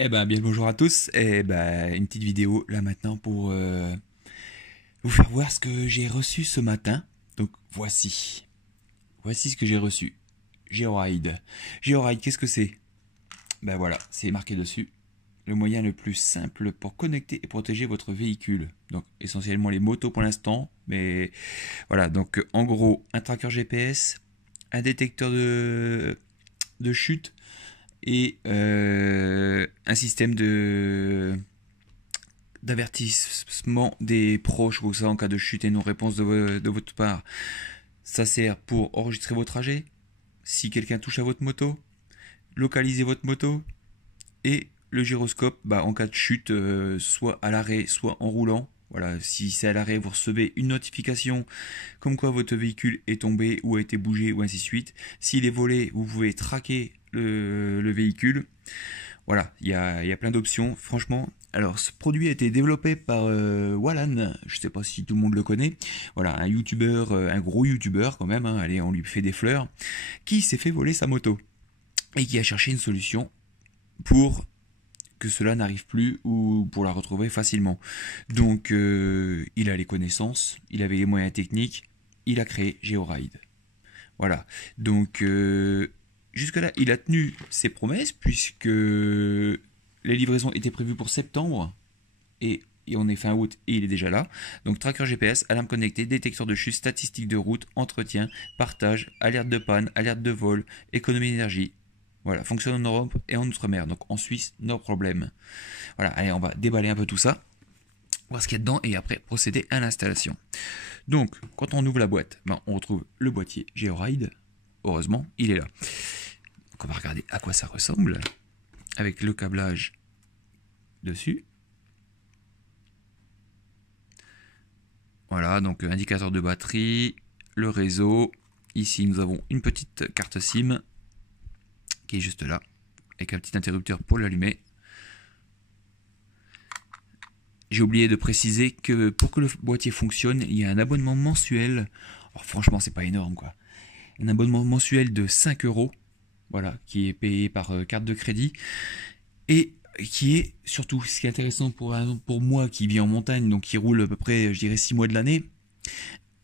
Eh ben, bien le bonjour à tous. Une petite vidéo là maintenant pour vous faire voir ce que j'ai reçu ce matin. Donc, voici ce que j'ai reçu. Georide. Georide, qu'est-ce que c'est? Ben voilà, c'est marqué dessus. Le moyen le plus simple pour connecter et protéger votre véhicule. Donc, essentiellement les motos pour l'instant. Mais voilà, donc en gros, un tracker GPS, un détecteur de chute et un système d'avertissement des proches, vous savez, en cas de chute et non-réponse de votre part. Ça sert pour enregistrer vos trajets, si quelqu'un touche à votre moto, localiser votre moto, et le gyroscope, en cas de chute, soit à l'arrêt, soit en roulant. Voilà, si c'est à l'arrêt, vous recevez une notification comme quoi votre véhicule est tombé ou a été bougé ou ainsi de suite. S'il est volé, vous pouvez traquer le véhicule. Voilà, il y a plein d'options, franchement. Alors, ce produit a été développé par Wallan, je ne sais pas si tout le monde le connaît. Voilà, un youtubeur, un gros youtubeur quand même, hein, allez, on lui fait des fleurs, qui s'est fait voler sa moto et qui a cherché une solution pour que cela n'arrive plus ou pour la retrouver facilement. Donc, il a les connaissances, il avait les moyens techniques, il a créé Georide. Voilà, donc jusque-là, il a tenu ses promesses puisque les livraisons étaient prévues pour septembre et on est fin août et il est déjà là. Donc tracker GPS, alarme connectée, détecteur de chute, statistiques de route, entretien, partage, alerte de panne, alerte de vol, économie d'énergie. Voilà, fonctionne en Europe et en Outre-mer. Donc en Suisse, no problème. Voilà, allez, on va déballer un peu tout ça, voir ce qu'il y a dedans et après procéder à l'installation. Donc, quand on ouvre la boîte, on retrouve le boîtier Georide. Heureusement, il est là. Donc, on va regarder à quoi ça ressemble avec le câblage dessus. Voilà, donc indicateur de batterie, le réseau. Ici, nous avons une petite carte SIM qui est juste là, avec un petit interrupteur pour l'allumer. J'ai oublié de préciser que pour que le boîtier fonctionne, il y a un abonnement mensuel. Alors franchement, c'est pas énorme quoi. Un abonnement mensuel de 5 euros, voilà, qui est payé par carte de crédit et qui est surtout ce qui est intéressant pour moi qui vis en montagne, donc qui roule à peu près, je dirais, 6 mois de l'année,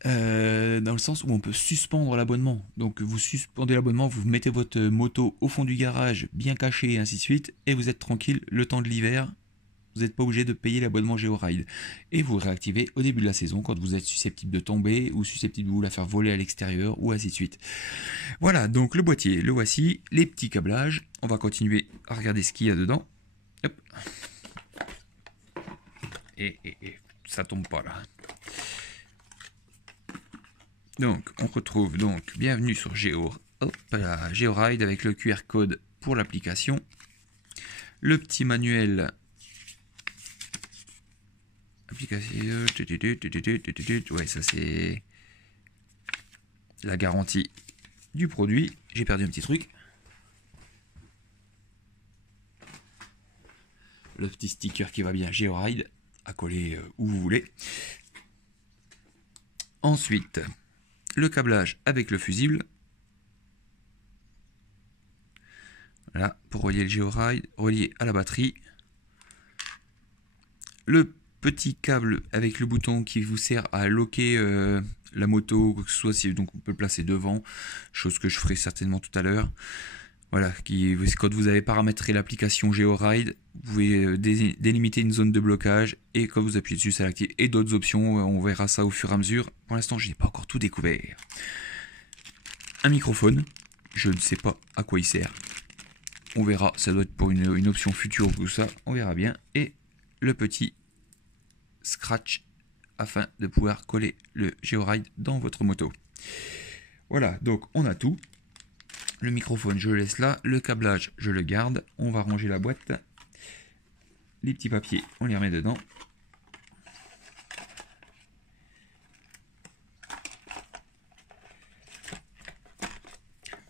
dans le sens où on peut suspendre l'abonnement. Donc vous suspendez l'abonnement, vous mettez votre moto au fond du garage, bien cachée et ainsi de suite, et vous êtes tranquille le temps de l'hiver. Vous n'êtes pas obligé de payer l'abonnement Georide. Et vous réactivez au début de la saison quand vous êtes susceptible de tomber ou susceptible de vous la faire voler à l'extérieur ou ainsi de suite. Voilà, donc le boîtier, le voici, les petits câblages. On va continuer à regarder ce qu'il y a dedans. Hop. Et ça tombe pas là. Donc, on retrouve donc bienvenue sur Georide avec le QR code pour l'application. Le petit manuel. Application. Ouais, ça c'est la garantie du produit. J'ai perdu un petit truc. Le petit sticker qui va bien, Georide, à coller où vous voulez. Ensuite, le câblage avec le fusible. Voilà, pour relier le Georide, relié à la batterie. Le petit câble avec le bouton qui vous sert à loquer la moto, que ce soit, donc on peut le placer devant, chose que je ferai certainement tout à l'heure. Voilà, quand vous avez paramétré l'application Georide, vous pouvez délimiter une zone de blocage et quand vous appuyez dessus, ça l'active. Et d'autres options, on verra ça au fur et à mesure. Pour l'instant, je n'ai pas encore tout découvert. Un microphone, je ne sais pas à quoi il sert. On verra, ça doit être pour une option future ou tout ça, on verra bien. Et le petit scratch afin de pouvoir coller le Georide dans votre moto. Voilà, donc on a tout. Le microphone, je le laisse là. Le câblage, je le garde. On va ranger la boîte. Les petits papiers, on les remet dedans.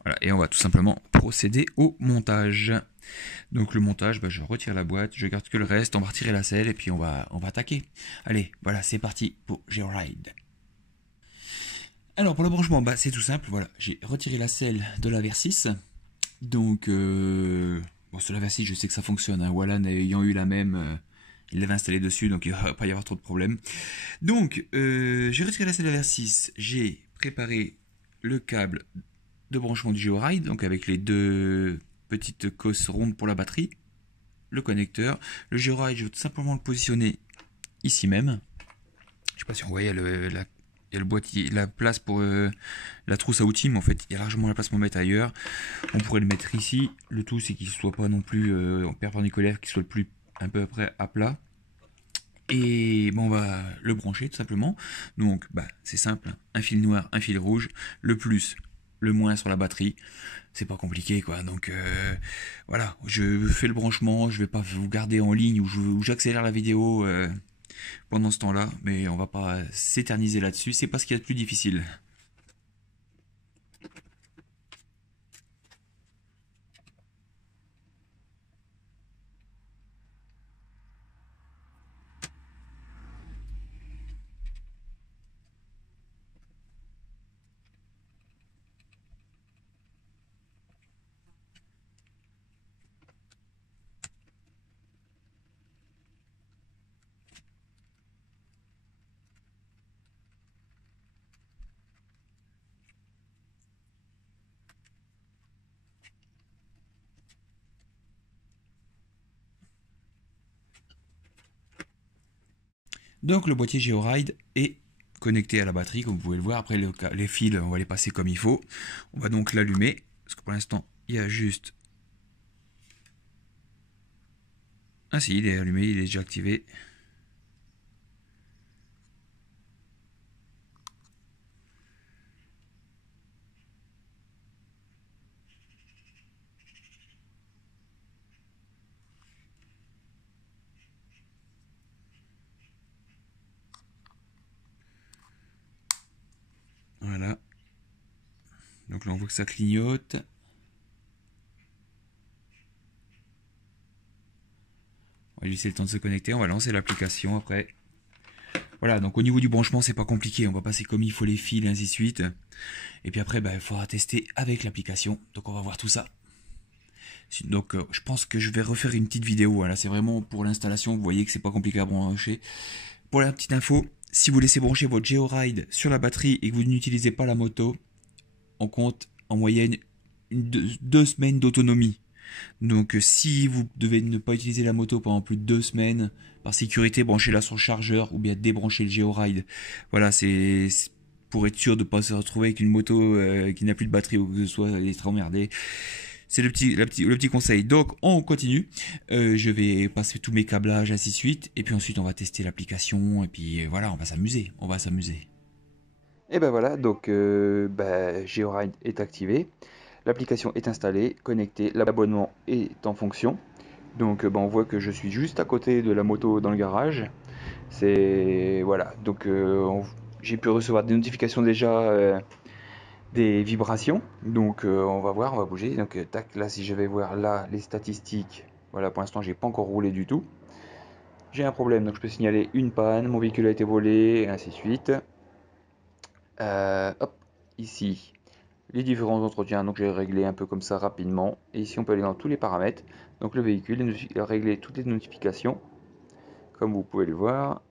Voilà, et on va tout simplement procéder au montage. Donc le montage, je retire la boîte, je garde que le reste, on va retirer la selle et puis on va attaquer. Allez, voilà, c'est parti pour Georide. Alors pour le branchement, c'est tout simple, voilà, j'ai retiré la selle de la Versys. Donc Bon, sur la Versys, je sais que ça fonctionne. Hein. Wallan ayant eu la même, il l'avait installé dessus, donc il ne va pas y avoir trop de problèmes. Donc, j'ai retiré la selle Versys. J'ai préparé le câble de branchement du GeoRide, donc avec les deux petites cosses rondes pour la batterie, le connecteur. Le GeoRide, je vais tout simplement le positionner ici même. Je sais pas si on voit, il y a le boîtier, la place pour la trousse à outils, mais en fait, il y a largement la place pour mettre ailleurs. On pourrait le mettre ici. Le tout, c'est qu'il ne soit pas non plus perpendiculaire, qu'il soit le plus un peu près à plat. Et bon, on va le brancher tout simplement. Donc, c'est simple, un fil noir, un fil rouge, le plus, le moins sur la batterie. C'est pas compliqué, quoi. Donc, voilà, je fais le branchement. Je vais pas vous garder en ligne ou j'accélère la vidéo pendant ce temps-là, mais on va pas s'éterniser là-dessus. C'est pas ce qu'il y a de plus difficile. Donc le boîtier GeoRide est connecté à la batterie, comme vous pouvez le voir. Après les fils, on va les passer comme il faut. On va donc l'allumer, parce que pour l'instant, il y a juste... Ah si, il est allumé, il est déjà activé. Voilà. Donc là, on voit que ça clignote. On va lui laisser le temps de se connecter. On va lancer l'application après. Voilà, donc au niveau du branchement, c'est pas compliqué. On va passer comme il faut les fils, et ainsi de suite. Et puis après, il faudra tester avec l'application. Donc on va voir tout ça. Donc je pense que je vais refaire une petite vidéo. Là, c'est vraiment pour l'installation. Vous voyez que c'est pas compliqué à brancher. Pour la petite info, si vous laissez brancher votre GeoRide sur la batterie et que vous n'utilisez pas la moto, on compte en moyenne 2 semaines d'autonomie. Donc si vous devez ne pas utiliser la moto pendant plus de 2 semaines, par sécurité, branchez-la sur le chargeur ou bien débranchez le GeoRide. Voilà, c'est pour être sûr de ne pas se retrouver avec une moto qui n'a plus de batterie ou que ce soit et être emmerdé. C'est le petit conseil. Donc on continue. Je vais passer tous mes câblages ainsi de suite. Et puis ensuite on va tester l'application. Et puis voilà, on va s'amuser. On va s'amuser. Et ben voilà, donc GeoRide est activé. L'application est installée, connectée, l'abonnement est en fonction. Donc on voit que je suis juste à côté de la moto dans le garage. C'est voilà, donc j'ai pu recevoir des notifications déjà, des vibrations. Donc on va voir, on va bouger. Donc tac, là si je vais voir là les statistiques, voilà pour l'instant j'ai pas encore roulé du tout. J'ai un problème, donc je peux signaler une panne, mon véhicule a été volé, et ainsi de suite. Hop, ici les différents entretiens, donc j'ai réglé un peu comme ça rapidement. Et ici on peut aller dans tous les paramètres. Donc le véhicule, régler toutes les notifications, comme vous pouvez le voir.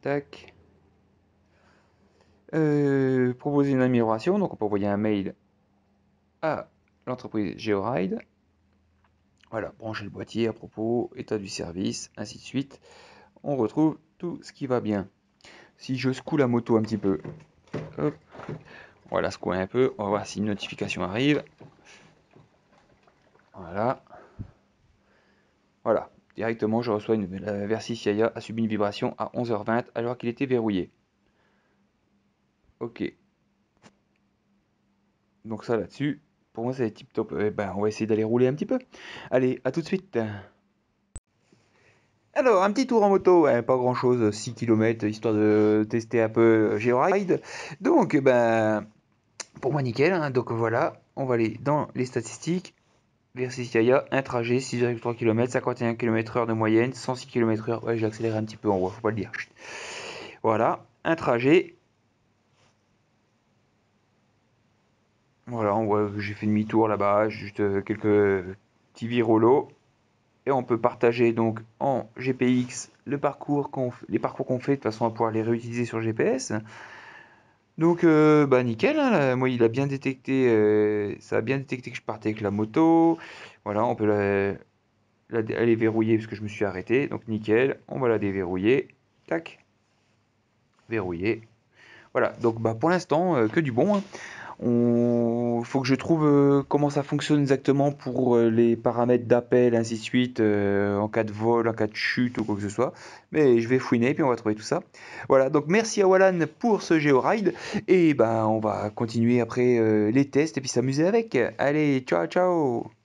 Tac. Proposer une amélioration, donc on peut envoyer un mail à l'entreprise GeoRide. Voilà, brancher le boîtier à propos, état du service, ainsi de suite. On retrouve tout ce qui va bien. Si je secoue la moto un petit peu, hop, voilà, secouer un peu, on va voir si une notification arrive. Voilà. Voilà, directement je reçois la Versys Yaya a subi une vibration à 11h20 alors qu'il était verrouillé. Ok. Donc ça là-dessus, pour moi c'est tip top. On va essayer d'aller rouler un petit peu. Allez, à tout de suite. Alors, un petit tour en moto, pas grand chose, 6 km, histoire de tester un peu GeoRide. Donc, pour moi nickel, hein. Donc voilà, on va aller dans les statistiques. Versys Yaya, un trajet 6,3 km, 51 km/h de moyenne, 106 km/h. Ouais, j'ai accéléré un petit peu en haut, faut pas le dire. Voilà, un trajet. Voilà, on voit que j'ai fait demi-tour là-bas, juste quelques petits virolos. et on peut partager donc en GPX les parcours qu'on fait, de toute façon on va pouvoir les réutiliser sur GPS. Donc bah nickel, hein, là, moi il a bien détecté, ça a bien détecté que je partais avec la moto. Voilà, on peut elle est verrouillée parce que je me suis arrêté, donc nickel, on va la déverrouiller, tac, verrouiller. Voilà, donc bah pour l'instant que du bon, hein. Faut que je trouve comment ça fonctionne exactement pour les paramètres d'appel, ainsi de suite, en cas de vol, en cas de chute ou quoi que ce soit. Mais je vais fouiner puis on va trouver tout ça. Voilà, donc merci à Wallan pour ce GeoRide. Et ben on va continuer après les tests et puis s'amuser avec. Allez, ciao ciao!